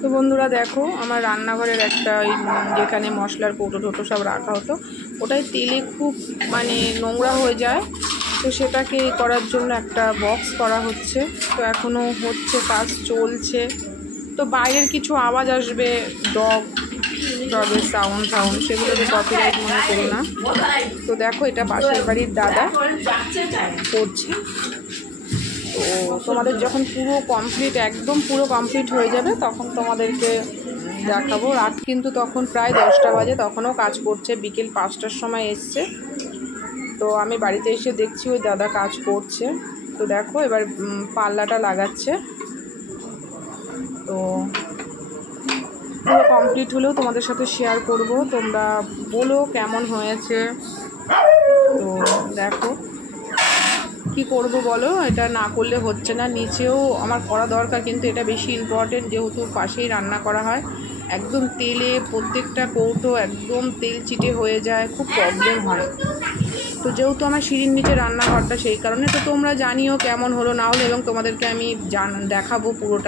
তো বন্ধুরা দেখো, আমার রান্নাঘরের একটা ওই যেখানে মশলার কৌটো টোটো সব রাখা হতো, ওটাই তেলে খুব মানে নোংরা হয়ে যায়। তো সেটাকে করার জন্য একটা বক্স করা হচ্ছে। তো এখনও হচ্ছে, কাজ চলছে। তো বাইরের কিছু আওয়াজ আসবে, ডগের সাউন্ড সেগুলোকে কপিরাইট মনে করো না। তো দেখো, এটা পাশের বাড়ির দাদা করছে। তো তোমাদের যখন একদম পুরো কমপ্লিট হয়ে যাবে তখন তোমাদেরকে দেখাবো। রাত কিন্তু তখন প্রায় 10টা বাজে, তখনও কাজ করছে। বিকেল 5টার সময় এসছে। তো আমি বাড়িতে এসে দেখছি ওই দাদা কাজ করছে। তো দেখো, এবার পাল্লাটা লাগাচ্ছে। তো পুরো কমপ্লিট হলেও তোমাদের সাথে শেয়ার করব, তোমরা বলো কেমন হয়েছে। তো দেখো, কি করব বলো, এটা না করলে হচ্ছে না। নিচেও আমার করা দরকার, কিন্তু এটা বেশি ইম্পর্টেন্ট, যেহেতু পাশেই রান্না করা হয়। একদম তেলে প্রত্যেকটা কৌটো একদম তেল চিটে হয়ে যায়, খুব প্রবলেম হয়। তো যেহেতু আমার সিঁড়ির নিচে রান্নাঘরটা, সেই কারণে। তো তোমরা জানিও কেমন হলো না হলো, এবং তোমাদেরকে আমি দেখাবো পুরোটা।